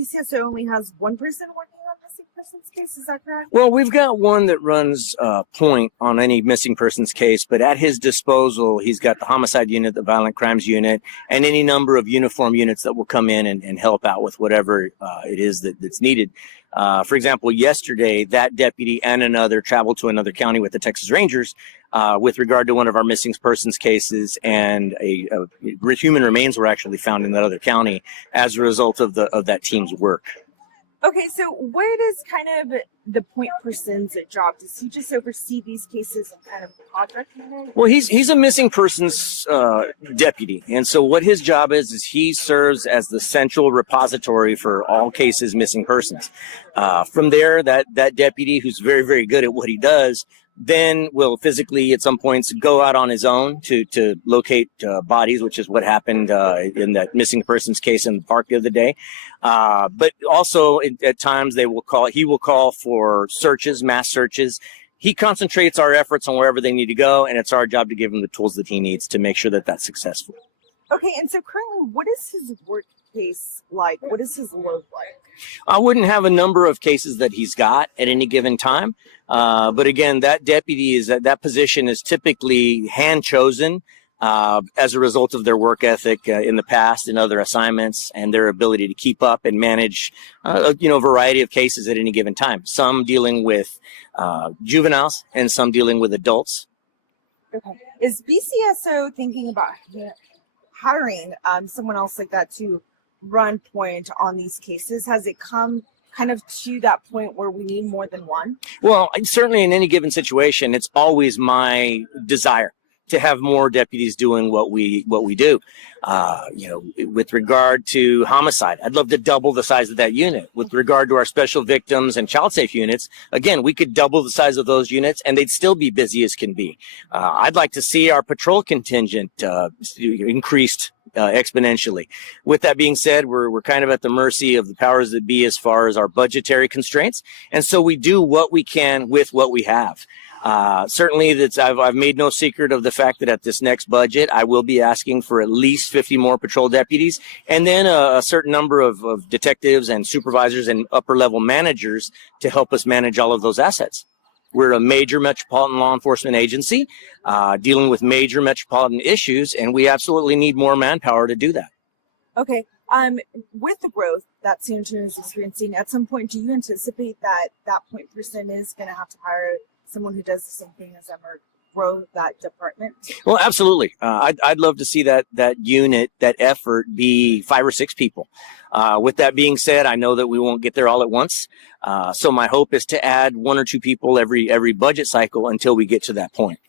BCSO only has one person working on missing persons case. Is that correct? Well, we've got one that runs point on any missing persons case, but at his disposal, he's got the homicide unit, the violent crimes unit, and any number of uniform units that will come in and help out with whatever it is that's needed. For example, yesterday, that deputy and another traveled to another county with the Texas Rangers with regard to one of our missing persons cases, and human remains were actually found in that other county as a result of that team's work. Okay, so what is kind of the point person's job? Does he just oversee these cases and kind of project manage? Well, he's a missing persons deputy, and so what his job is he serves as the central repository for all cases missing persons. From there, that deputy, who's very, very good at what he does, then will physically at some points go out on his own to locate bodies, which is what happened in that missing persons case in the park the other day. But also at times he will call for searches, mass searches. He concentrates our efforts on wherever they need to go, and it's our job to give him the tools that he needs to make sure that that's successful. Okay, and so currently, what is his work case like? What is his load like? I wouldn't have a number of cases that he's got at any given time. But again, that deputy that position is typically hand chosen as a result of their work ethic in the past and other assignments, and their ability to keep up and manage a variety of cases at any given time. Some dealing with juveniles and some dealing with adults. Okay. Is BCSO thinking about hiring someone else like that to run point on these cases? Has it come kind of to that point where we need more than one? Well, certainly in any given situation, it's always my desire to have more deputies doing what we do. With regard to homicide, I'd love to double the size of that unit. With regard to our special victims and child safe units, again, we could double the size of those units and they'd still be busy as can be. I'd like to see our patrol contingent increased exponentially. With that being said, we're kind of at the mercy of the powers that be as far as our budgetary constraints, and so we do what we can with what we have. Certainly, I've made no secret of the fact that at this next budget, I will be asking for at least 50 more patrol deputies, and then a certain number of detectives and supervisors and upper level managers to help us manage all of those assets. We're a major metropolitan law enforcement agency dealing with major metropolitan issues, and we absolutely need more manpower to do that. Okay. With the growth that San Antonio is experiencing, at some point, do you anticipate that point person is going to have to hire someone who does the same thing as them, or grow that department? Well, absolutely. I'd love to see that unit, that effort be 5 or 6 people. With that being said, I know that we won't get there all at once. So my hope is to add 1 or 2 people every budget cycle until we get to that point.